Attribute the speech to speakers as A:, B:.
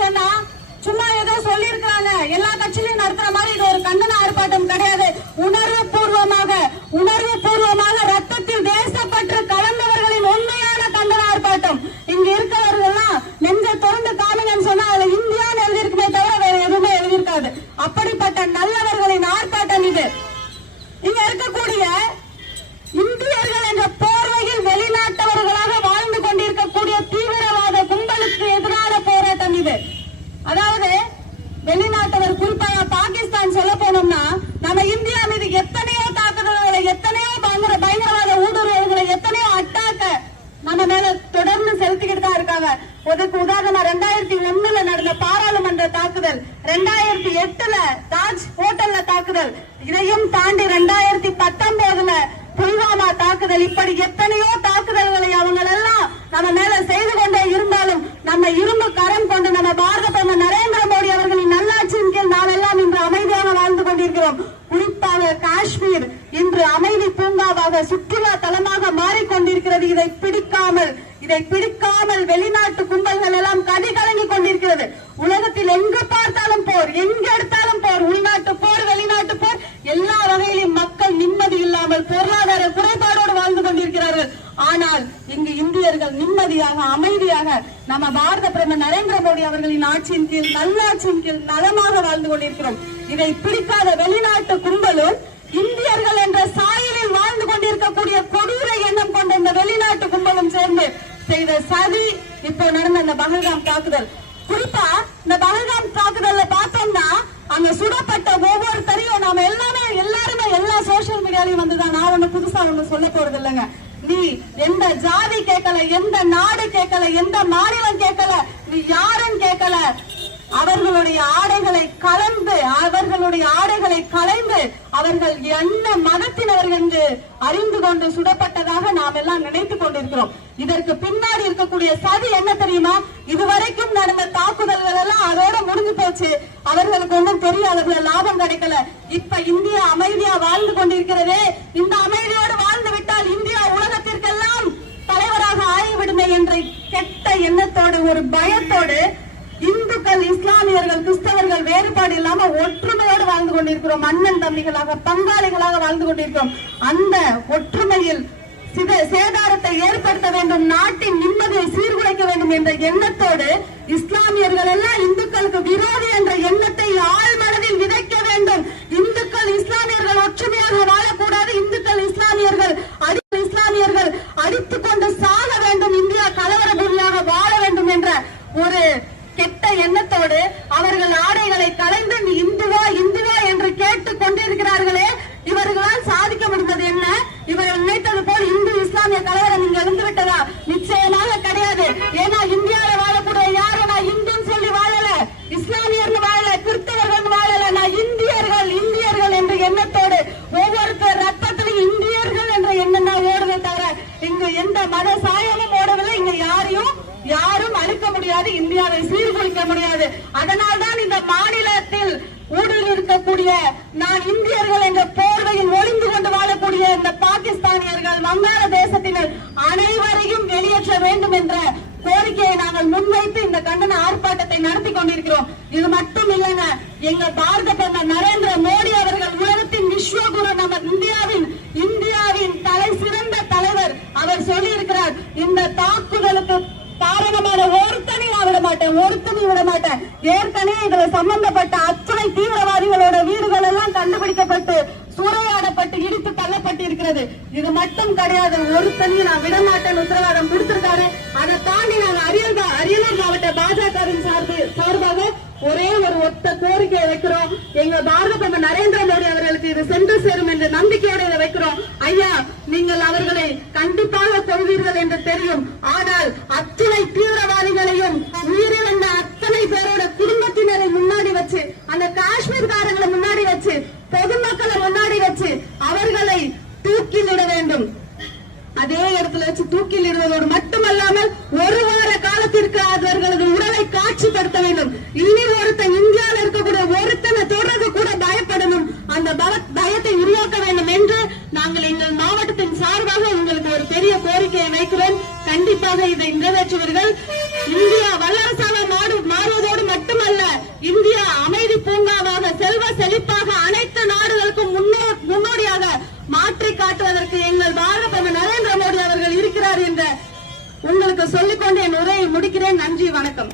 A: சொன்னா சும்மா ஏதோ சொல்லி இருக்கிறாங்க எல்லா கட்சியிலும் நடத்துற மாதிரி இது ஒரு கண்டன ஆர்ப்பாட்டம் கிடையாது. உணர்வு பூர்வமாக உணர்வு பூர்வமாக ரத்தத்தில் தேசப்பற்று கலந்தவர்களின் உண்மையான கண்டன ஆர்ப்பாட்டம். இங்க இருக்கிறவர்கள்லாம் நெஞ்ச திறந்து காமிங்கன்னு சொன்னா அதுல இந்தியான்னு எழுதியிருக்குமே தவிர வேற எதுவுமே எழுதியிருக்காது. அப்படிப்பட்ட நல்லவர்களின் ஆர்ப்பாட்டம் இது இங்க இருக்கக்கூடிய இந்தியர்கள் என்ற போர்வையில் வெளிநாட்டவர்களாக வாழ்ந்து கொண்டிருக்கக்கூடிய தீவிரவாத கும்பலுக்கு எதிரான போராட்டம் இது அதாவது வெளிநாட்டவர் குறிப்பாக பாகிஸ்தான் சொல்ல போனோம்னா நம்ம இந்தியா மீது எத்தனையோ தாக்குதல்களை எத்தனையோ பயங்கர பயங்கரவாத ஊடுருவல்களை எத்தனையோ அட்டாக்க நம்ம மேல தொடர்ந்து செலுத்திக்கிட்டு தான் இருக்காங்க அதுக்கு உதாரணமா ரெண்டாயிரத்தி ஒண்ணுல நடந்த பாராளுமன்ற தாக்குதல் ரெண்டாயிரத்தி எட்டுல தாஜ் ஹோட்டல்ல தாக்குதல் இதையும் தாண்டி ரெண்டாயிரத்தி பத்தொன்பதுல புல்வாமா தாக்குதல். இப்படி எத்தனையோ தாக்குதல்களை அவங்க எல்லாம் நம்ம மேல செய்து கொண்டே இருந்தாலும் நம்ம இரும்பு கரம் கொண்டு நம்ம பாரத பிரதமர் நரேந்திர மோடி அவர்களின் நல்லாட்சியின் கீழ் நாம் இன்று அமைதியாக வாழ்ந்து கொண்டிருக்கிறோம். குறிப்பாக காஷ்மீர் இன்று அமைதி பூங்காவாக சுற்றுலா தலமாக மாறிக்கொண்டிருக்கிறது. இதை பிடிக்காமல் இதை பிடிக்காமல் வெளிநாட்டு கும்பல்கள் எல்லாம் கதி கலங்கி கொண்டிருக்கிறது. உலகத்தில் எங்கு பார்த்தாலும் போர் எங்கு எடுத்தாலும் போர் உள்நாட்டு போர் வெளிநாட்டு போர் எல்லா வகையிலும் மக்கள் நிம்மதி இல்லாமல் பொருளாதார குறைபாடோடு வாழ்ந்து கொண்டிருக்கிறார்கள். ஆனால் இங்கு இந்தியர்கள் நிம்மதியாக அமைதியாக நம்ம பாரத பிரதமர் நரேந்திர மோடி அவர்களின் ஆட்சியின் கீழ் நல்லாட்சியின் கீழ் நலமாக வாழ்ந்து கொண்டிருக்கிறோம். இதை பிடிக்காத வெளிநாட்டு கும்பலும் இந்தியர்கள் என்ற சாயலில் வாழ்ந்து கொண்டிருக்கக்கூடிய கொடூர எண்ணம் செய்த சதி இப்போ நடந்த இந்த பகல்காம் தாக்குதல். குறிப்பா இந்த பகல்காம் தாக்குதல்ல பார்த்தோம்னா அங்க சுடப்பட்ட ஒவ்வொருத்தரையும் நாம எல்லாமே எல்லாருமே எல்லா சோசியல் மீடியாலையும் வந்துதான் நான் ஒண்ணு புதுசா ஒண்ணு சொல்ல போறது இல்லைங்க. நீ எந்த ஜாதி கேட்கல எந்த நாடு கேட்கல எந்த மாநிலம் கேட்கல நீ யாரும் கேட்கல. அவர்களுடைய ஆடைகளை கலந்து அவர்களுடைய ஆடைகளை கலைந்து அவர்கள் என்ன மதத்தினர் என்று அறிந்து கொண்டு சுடப்பட்டதாக நாம் எல்லாம் நினைத்துக் கொண்டிருக்கிறோம். இதற்கு பின்னாடி இருக்கக்கூடிய சதி என்ன தெரியுமா? இதுவரைக்கும் நடந்த தாக்குதல்கள் எல்லாம் அதோட முடிஞ்சு போச்சு. அவர்களுக்கு ஒன்றும் தெரியாதவர்கள் லாபம் கிடைக்கல. இப்ப இந்தியா அமைதியா வாழ்ந்து கொண்டிருக்கிறதே. இந்த அமைதியோடு வாழ்ந்து விட்டால் இந்தியா உலகத்திற்கெல்லாம் தலைவராக ஆகிவிடுமே என்ற கெட்ட எண்ணத்தோடு ஒரு பயத்தோடு வேறுபாடு இல்லாம ஒற்றுமையோடு வாழ்ந்து கொண்டிருக்கிறோம். அண்ணன் தம்பிகளாக பங்காளிகளாக வாழ்ந்து கொண்டிருக்கிறோம். அந்த ஒற்றுமையில் சேதாரத்தை ஏற்படுத்த வேண்டும் நாட்டின் நிம்மதியை சீர்குலைக்க வேண்டும் என்ற எண்ணத்தோடு இஸ்லாமியர்கள் எல்லாம் இந்துக்களுக்கு விரோதி என்ற எண்ணத்தை ஆழ் மனதில் விதைக்க வேண்டும் இந்துக்கள் இஸ்லாமியர்கள் ஒற்றுமையாக வாழக்கூடாது இந்துக்கள் இஸ்லாமியர்கள் அடி இஸ்லாமியர்கள் அடித்துக் கொண்டு சாக வேண்டும் இந்தியா கலவர பூமியாக வாழ வேண்டும் என்ற ஒரு கெட்ட எண்ணத்தோடு அவர்கள் ஆடைகளை கலைந்து நீ இந்துவா இந்துவா என்று கேட்டுக் கொண்டிருக்கிறார்களே இவர்களால் சாதிக்க முடிந்தது என்ன? இவர்கள் நினைத்தது போல் இந்து இஸ்லாமிய கலவரம் இங்கு எழுந்து விட்டதா நிச்சயமாக கிடையாது ஏன்னா இந்தியாவில் வாழக்கூடிய யாரும் நான் இந்துன்னு சொல்லி வாழல இஸ்லாமியர்கள் வாழல கிறிஸ்தவர்கள் வாழல நான் இந்தியர்கள் இந்தியர்கள் என்ற எண்ணத்தோடு ஒவ்வொருத்தர் ரத்தத்திலும் இந்தியர்கள் என்ற எண்ணம் தான் ஓடுதே தவிர இங்கு எந்த மத சாயமும் ஓடவில்லை இங்க யாரையும் யாரும் அழிக்க முடியாது இந்தியாவை சீர்குலைக்க முடியாது அதனால்தான் இந்த மாநிலத்தில் ஊடுருவி இருக்கக்கூடிய நான் இந்தியர்கள் என்ற போர்வையில் ஒளிந்து கொண்டு வாழக்கூடிய இந்த பாகிஸ்தானியர்கள் வங்காள தேசத்தினர் அனைவரையும் வெளியேற்ற வேண்டும் என்ற கோரிக்கையை நாங்கள் முன்வைத்து இந்த கண்டன ஆர்ப்பாட்டத்தை நடத்தி கொண்டிருக்கிறோம். இது மட்டும் இல்லைங்க எங்க பாரத பிரதமர் நரேந்திர மோடி அவர்கள் உலகத்தின் விஸ்வகுரு நம்ம இந்தியாவின் இந்தியாவின் தலை சிறந்த தலைவர். அவர் சொல்லி இருக்கிறார் இந்த தாக்குதலுக்கு காரணமான ஒரு மாட்டேன் ஒருத்தனை விட மாட்டேன். ஏற்கனவே இதுல சம்பந்தப்பட்ட அத்தனை தீவிரவாதிகளோட வீடுகள் எல்லாம் கண்டுபிடிக்கப்பட்டு சூறையாடப்பட்டு இடித்து தள்ளப்பட்டு இருக்கிறது இது மட்டும் கிடையாது ஒருத்தனையும் நான் விட மாட்டேன் உத்தரவாதம் கொடுத்திருக்காரு. அதை தாண்டி நாங்க அரியல் அரியலூர் மாவட்ட பாஜகவின் சார்பு சார்பாக ஒரே ஒரு ஒத்த கோரிக்கையை வைக்கிறோம். எங்க பாரத பிரதமர் நரேந்திர மோடி அவர்களுக்கு இது சென்று சேரும் என்ற நம்பிக்கையோட நாங்கள் எங்கள் மாவட்டத்தின் சார்பாக உங்களுக்கு ஒரு பெரிய கோரிக்கையை வைக்கிறோம். கண்டிப்பாக இதை நிறைவேற்றுவீர்கள். இந்தியா வல்லரசாக மாறு மாறுவதோடு மட்டுமல்ல இந்தியா அமைதி பூங்காவாக செல்வ செழிப்பாக அனைத்து நாடுகளுக்கும் முன்னோடியாக மாற்றி காட்டுவதற்கு எங்கள் பாரத பிரதமர் நரேந்திர மோடி அவர்கள் இருக்கிறார் என்ற உங்களுக்கு சொல்லிக்கொண்டு என் உரையை முடிக்கிறேன். நன்றி வணக்கம்.